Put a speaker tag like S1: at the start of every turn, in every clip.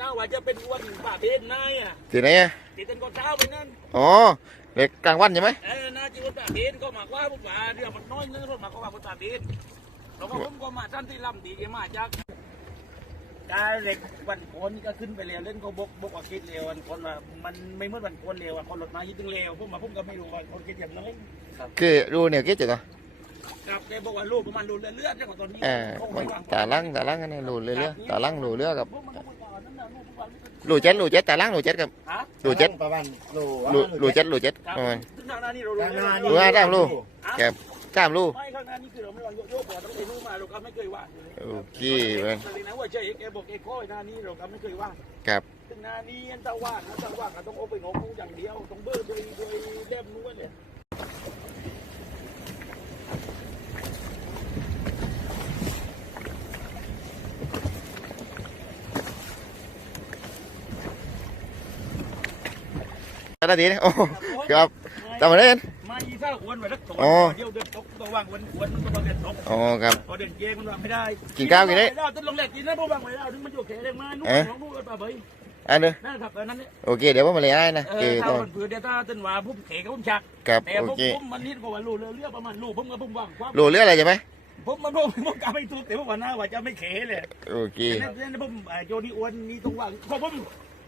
S1: นะว่าจะเป็นวันป่าเพนนายอะ
S2: ที่ไหนอะ
S1: ติดกันก็เช้าไปนั่น
S2: อ๋อเด็กกลางวันใช่ไหม
S1: เออนะจีวันป่าเพนก็มาว่าผมว่าเรื่องมันน้อยนึงรถมาก็ว่าวันป่าเพนแล้วก็ผมก็มาท่านที่ลำดีมาจากกาเล็กวันโคนก็ขึ้นไปเร็วเล่นก็บกบกว่าคิดเร็ววันคนว่ามันไม่เหมื่อนวันโคนเร็วอะคนรถมายิ่งเร็วผมมาผมก็ไม่รู้ว่าคนคิดอย่างไร
S2: คือรู้เนี่ยคิดจังเหรอ
S1: ครับแกบอกว่าลูกประมาณรูเลือดๆจากตอนนี้
S2: เออมันตาลังตาลังกันนี่รู้เรื่อยๆตาลังรู้เรื่อยกับ
S1: ผมมันก็บอกว่านั่นน่ะลูกทุกวันนี้ก็
S2: รู้เจ็ดรู้เจ็ดตาลังรู้เจ็ดกับ
S1: ฮะ
S2: รู้เจ็ด
S3: ประมาณโล
S2: รู้รู้เจ็ดรู้เจ็ด
S1: ครับ
S2: ประมาณ
S1: ซึ่งทางหน้านี่เรา
S3: ทางหน้า
S2: รู้
S3: นี่
S2: ว่าได้รู้
S1: ฮะ
S2: แกกล้ามรู้
S1: ไม่ข้างหน้านี่คือเราไม่วางโยกๆก่อนต้องไปรู้มาเราก็ไม่เคยว่าอยู่เลย
S2: โอเคเว้ย
S1: แต่นะว่าเจ๊แกบอกแกข้อยหน้านี้เราก็ไม่เคยว่า
S2: ครับ
S1: ซึ่งหน้านี้อันตะว่างอันตะว่างก็ต้องเอาไปงงอย่างเดียวต้องเบิร์ด้วยด้วยเล่มนู้นเลย
S2: นาทีนะโอ้ครับทำอะไรกัน
S1: มาอีซ่าอ้วนไว้แล้วตก
S2: อ๋อ
S1: เดี๋ยวเดินตกต้องวางวันอ้วนมันก็วางเดินตก
S2: อ๋อครับ
S1: พอเดินเจมันวางไม่ได้
S2: กินข้าวกินได้
S1: ได้ต้นลงแหลกกินนะพวกวางไม่ได้ถึงมันอยู่เขตเลยมานู่น
S2: เอ๊ะ
S1: ของนู่นกันป่ะเบย
S2: อันเด้อ
S1: นั่นครับอันนั้นเนี่ย
S2: โอเคเดี๋ยวผมมาเลยให้นะ
S1: เอ
S2: โอเค
S1: อถ้า
S2: ต่อ
S1: มันเผื่อเดี๋ยวถ้าต้นว่าพุ่มเขกับพุ่มชัก
S2: ครับ
S1: แต่
S2: โอ
S1: ผม
S2: เค
S1: ผมมันนิดกว่าลูเรือเรือประมาณลูผมกับผมว่างความ
S2: รู้เรื่องอะไรใช่ไหม
S1: ผมมันผมผมกลับไม่ถูกแต่ว่าวันหน้าว่าจะไม่เขเลย
S2: โอเค
S1: นั่นนั่นผมเอ่อโจนี่อ้วนนี่ตรงว่างเพราะผม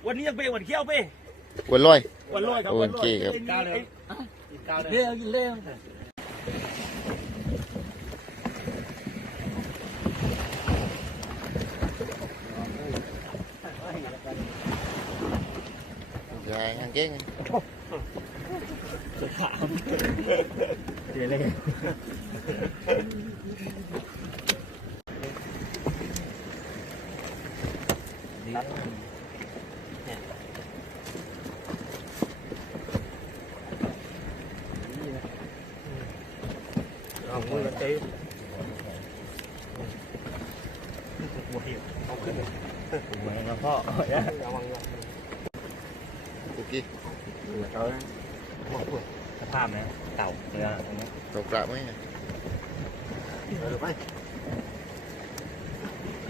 S1: วันนี้ยังเป้วันเขี้ยวเป้
S2: วันลอย
S1: วันลอยครับ
S2: โอ
S1: วันลอย
S2: เคครับ
S1: ไอ้นี่ไอ้
S3: อีกเก้าเลย
S1: เลี้ยงกินเลี้ยง
S2: ใช่ทางเก่ง
S3: เดี๋ยว เลย
S1: เอามือกันเตะหัวเหี่ยเอาขึ้น
S3: เหมือนกับพ่อ
S1: ระวังระวัง
S2: โอเค
S3: เขาสภาพนะเต่าเนื้อตรง
S2: กกระไหม
S3: เออไป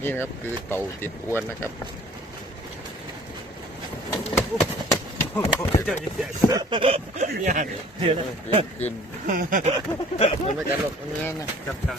S2: นี่นะครับคือเต่าติดอวนนะครับ
S3: เจอเสียเนี่ยเดี๋ยวนะ
S2: ขึ้นมันไม่กันหรอกมันงานนะ
S3: จับจับ